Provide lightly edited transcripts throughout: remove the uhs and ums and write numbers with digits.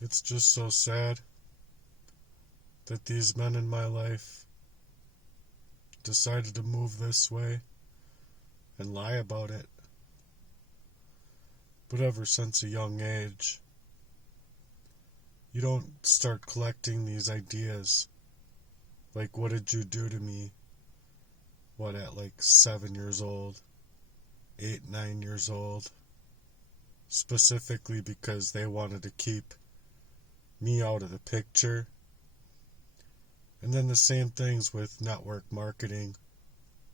It's just so sad that these men in my life decided to move this way and lie about it. But ever since a young age, you don't start collecting these ideas. Like, what did you do to me? What, at like 7 years old? 8, 9 years old? Specifically because they wanted to keep me out of the picture. And then the same things with network marketing,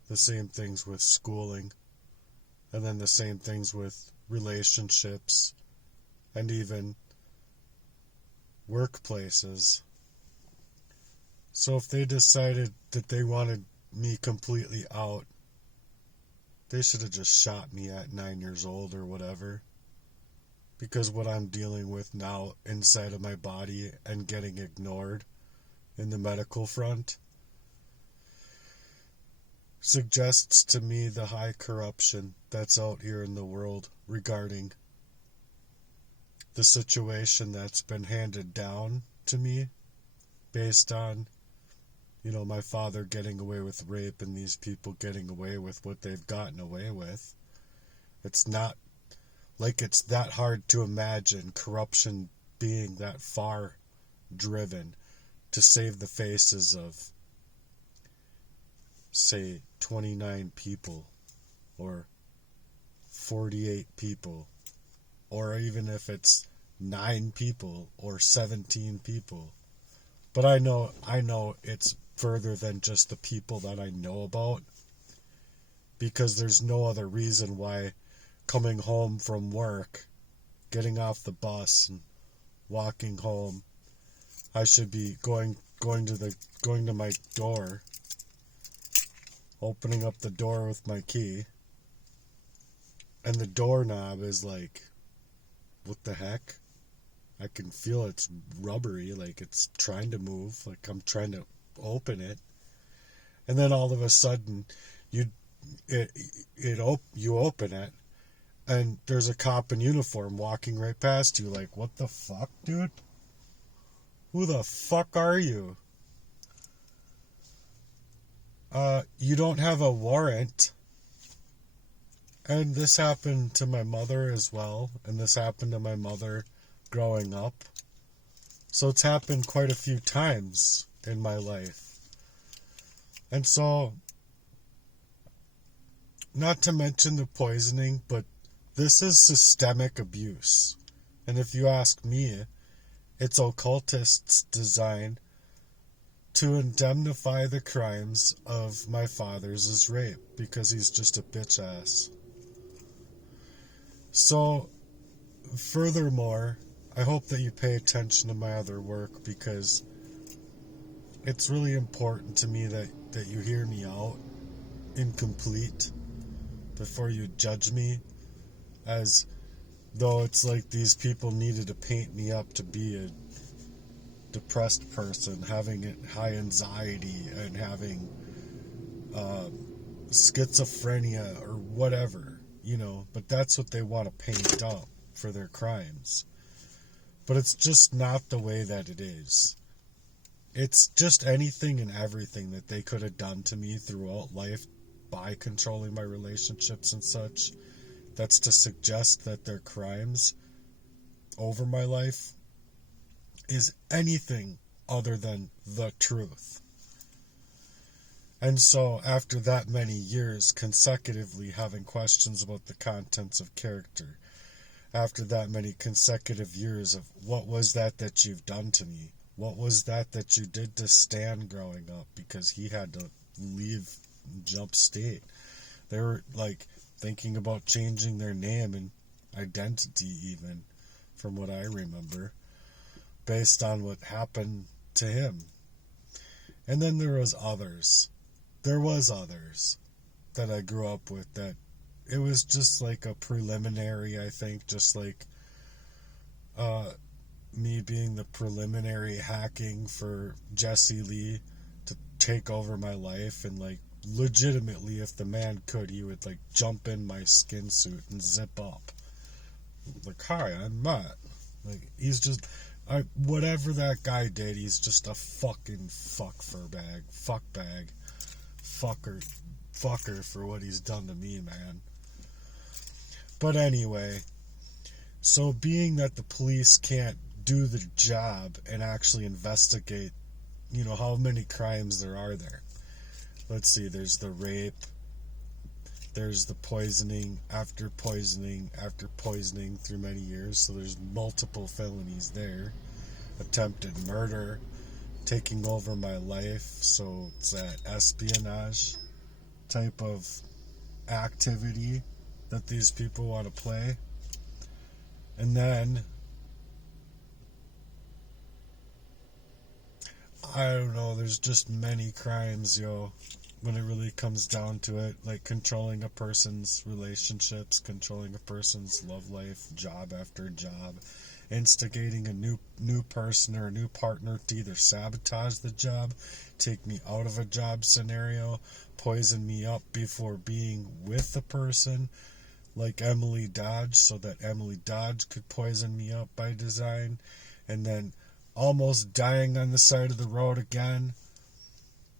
the same things with schooling, and then the same things with relationships, and even workplaces. So if they decided that they wanted me completely out, they should have just shot me at 9 years old or whatever. Because what I'm dealing with now inside of my body and getting ignored in the medical front suggests to me the high corruption that's out here in the world regarding the situation that's been handed down to me based on, my father getting away with rape and these people getting away with what they've gotten away with. It's not like it's that hard to imagine corruption being that far driven to save the faces of, say, 29 people or 48 people, or even if it's 9 people or 17 people. But I know it's further than just the people that I know about, because there's no other reason why coming home from work, getting off the bus and walking home, I should be going to my door, opening up the door with my key, and the doorknob is like, what the heck? I can feel it's rubbery, like it's trying to move, like I'm trying to open it, and then all of a sudden you open it, and there's a cop in uniform walking right past you. Like, what the fuck, dude? Who the fuck are you? You don't have a warrant. And this happened to my mother as well, and this happened to my mother growing up. So it's happened quite a few times in my life. And so, not to mention the poisoning, but this is systemic abuse. And if you ask me, it's occultists' design to indemnify the crimes of my father's rape, because he's just a bitch ass. So, furthermore, I hope that you pay attention to my other work, because it's really important to me that you hear me out incomplete before you judge me, as though it's like these people needed to paint me up to be a depressed person, having high anxiety and having schizophrenia or whatever, but that's what they want to paint up for their crimes. But it's just not the way that it is. It's just anything and everything that they could have done to me throughout life by controlling my relationships and such. That's to suggest that their crimes over my life is anything other than the truth. And so, after that many years consecutively having questions about the contents of character, after that many consecutive years of what was that you've done to me? What was that you did to Stan growing up, because he had to leave and jump state? They were like thinking about changing their name and identity, even from what I remember, based on what happened to him. And then there was others that I grew up with that it was just like a preliminary, I think, just like me being the preliminary hacking for Jesse Lee to take over my life. And like, legitimately, if the man could, he would like jump in my skin suit and zip up. Like, hi, I'm Matt. Like, he's just Whatever that guy did, he's just a fucking fuckbag, fucker for what he's done to me, man. But anyway, so being that the police can't do the job and actually investigate, how many crimes there are there. Let's see, there's the rape, there's the poisoning after poisoning after poisoning through many years, so there's multiple felonies there. Attempted murder, taking over my life, so it's that espionage type of activity that these people want to play. And then I don't know, there's just many crimes, when it really comes down to it, like controlling a person's relationships, controlling a person's love life, job after job, instigating a new person or a new partner to either sabotage the job, take me out of a job scenario, poison me up before being with the person, like Emily Dodge, so that Emily Dodge could poison me up by design, and then almost dying on the side of the road again,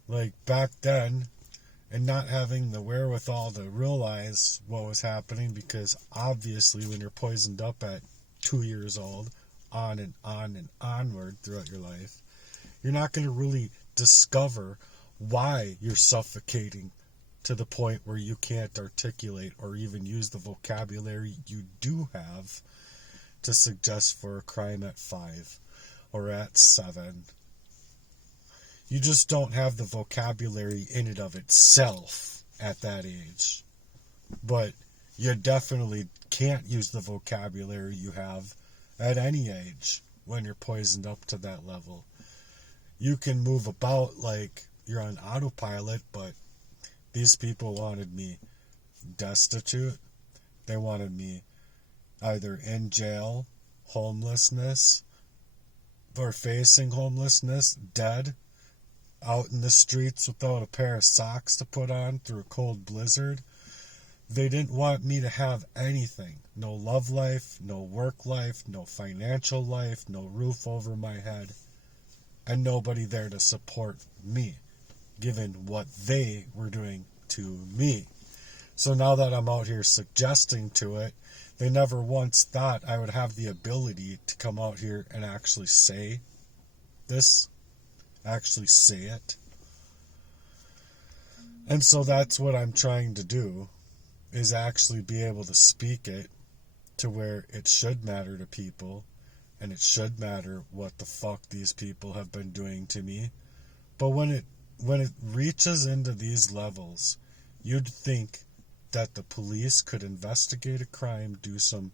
like back then, and not having the wherewithal to realize what was happening, because obviously when you're poisoned up at 2 years old, on and onward throughout your life, you're not going to really discover why you're suffocating to the point where you can't articulate or even use the vocabulary you do have to suggest for a crime at 5 or at 7. You just don't have the vocabulary in and of itself at that age. But you definitely can't use the vocabulary you have at any age when you're poisoned up to that level. You can move about like you're on autopilot, but these people wanted me destitute. They wanted me either in jail, homelessness, or facing homelessness, dead, out in the streets without a pair of socks to put on through a cold blizzard. They didn't want me to have anything. No love life, no work life, no financial life, no roof over my head, and nobody there to support me, given what they were doing to me. So now that I'm out here suggesting to it, they never once thought I would have the ability to come out here and actually say this, actually say it. And so that's what I'm trying to do, is actually be able to speak it to where it should matter to people, and it should matter what the fuck these people have been doing to me. But when it reaches into these levels, you'd think that the police could investigate a crime, do some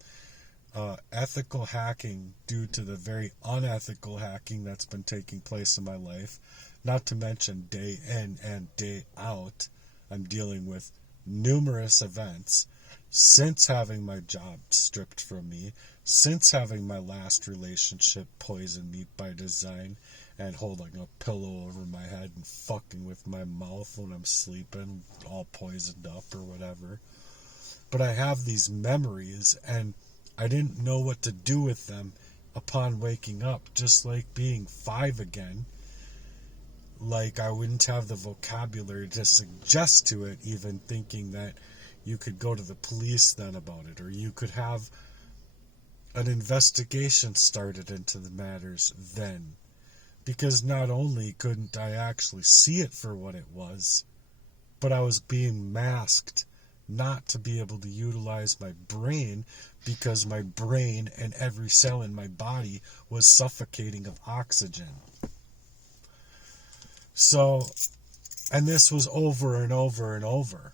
ethical hacking due to the very unethical hacking that's been taking place in my life, not to mention day in and day out, I'm dealing with numerous events since having my job stripped from me, since having my last relationship poison me by design and holding a pillow over my head and fucking with my mouth when I'm sleeping, all poisoned up or whatever. But I have these memories, and I didn't know what to do with them upon waking up, just like being 5 again. Like I wouldn't have the vocabulary to suggest to it, even thinking that you could go to the police then about it, or you could have an investigation started into the matters then. Because not only couldn't I actually see it for what it was, but I was being masked not to be able to utilize my brain, because my brain and every cell in my body was suffocating of oxygen. So, and this was over and over and over.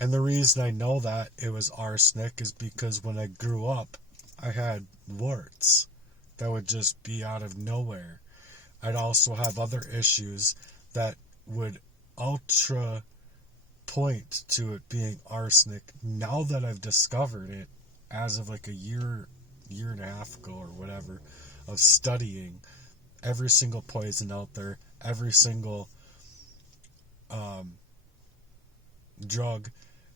And the reason I know that it was arsenic is because when I grew up, I had warts that would just be out of nowhere. I'd also have other issues that would ultra point to it being arsenic. Now that I've discovered it, as of like a year and a half ago or whatever, of studying every single poison out there, every single drug,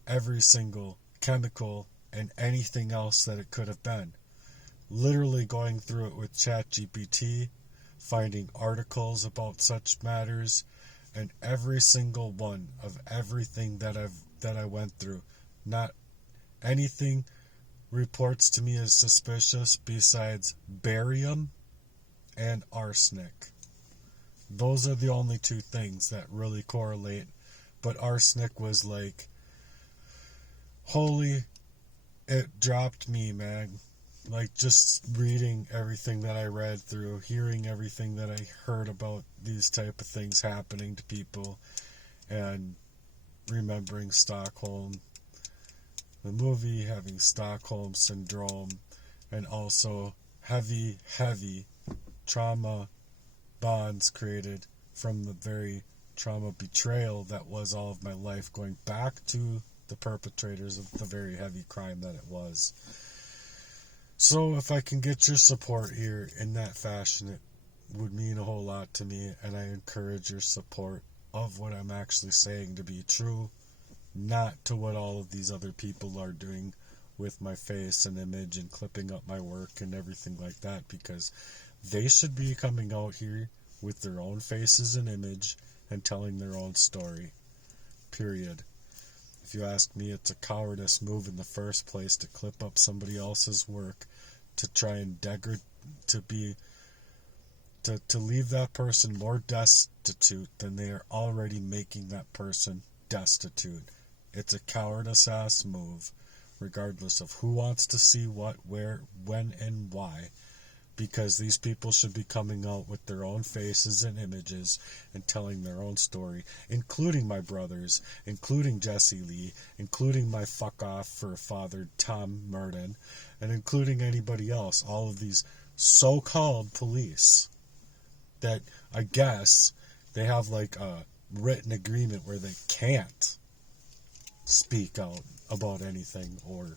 every single chemical, and anything else that it could have been. literally going through it with ChatGPT, finding articles about such matters, and every single one of everything that I went through, not anything reports to me as suspicious besides barium and arsenic. Those are the only two things that really correlate. But arsenic was like, holy, it dropped me, man. Like, just reading everything that I read through, hearing everything that I heard about these type of things happening to people, and remembering Stockholm, the movie, having Stockholm Syndrome, and also heavy trauma bonds created from the very trauma betrayal that was all of my life, going back to the perpetrators of the very heavy crime that it was. So if I can get your support here in that fashion, it would mean a whole lot to me, and I encourage your support of what I'm actually saying to be true, not to what all of these other people are doing with my face and image and clipping up my work and everything like that, because they should be coming out here with their own faces and image and telling their own story. Period. If you ask me, it's a cowardice move in the first place to clip up somebody else's work, to try and to leave that person more destitute than they are already making that person destitute. It's a cowardice ass move, regardless of who wants to see what, where, when, and why. Because these people should be coming out with their own faces and images and telling their own story, including my brothers, including Jesse Lee, including my fuck off for a father, Tom Murden, and including anybody else, all of these so-called police that I guess they have like a written agreement where they can't speak out about anything, or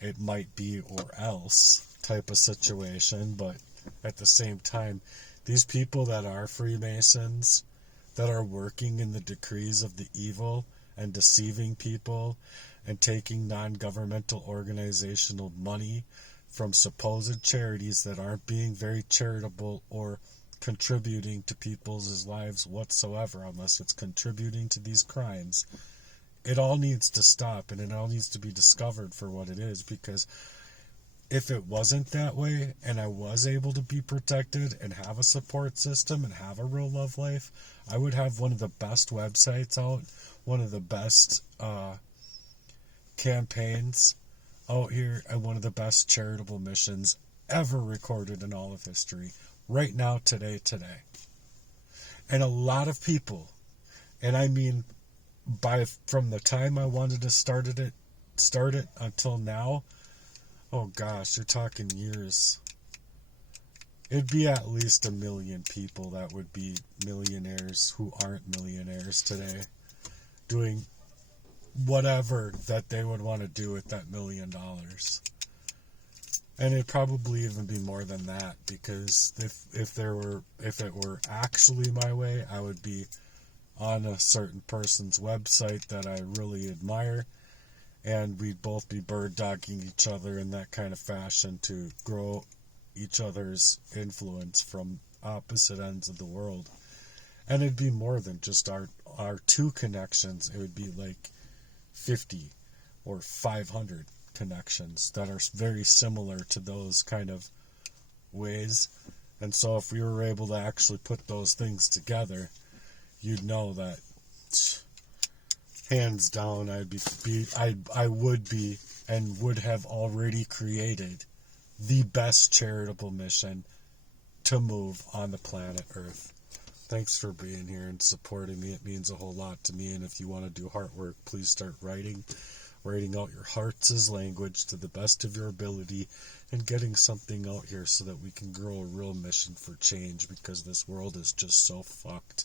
it might be or else type of situation. But at the same time, these people that are Freemasons, that are working in the decrees of the evil and deceiving people and taking non-governmental organizational money from supposed charities that aren't being very charitable or contributing to people's lives whatsoever, unless it's contributing to these crimes, it all needs to stop, and it all needs to be discovered for what it is. Because if it wasn't that way, and I was able to be protected and have a support system and have a real love life, I would have one of the best websites out, one of the best campaigns out here, and one of the best charitable missions ever recorded in all of history. Right now, today. And a lot of people, and I mean, from the time I wanted to start it until now, oh gosh, you're talking years. It'd be at least 1 million people that would be millionaires who aren't millionaires today, doing whatever that they would want to do with that $1 million. And it'd probably even be more than that, because if it were actually my way, I would be on a certain person's website that I really admire, and we'd both be bird dogging each other in that kind of fashion to grow each other's influence from opposite ends of the world. And it'd be more than just our two connections. It would be like 50 or 500 connections that are very similar to those kind of ways. And so if we were able to actually put those things together, you'd know that hands down I would be and would have already created the best charitable mission to move on the planet Earth. Thanks for being here and supporting me. It means a whole lot to me. And if you want to do heart work, please start writing out your heart's language to the best of your ability, and getting something out here so that we can grow a real mission for change, because this world is just so fucked.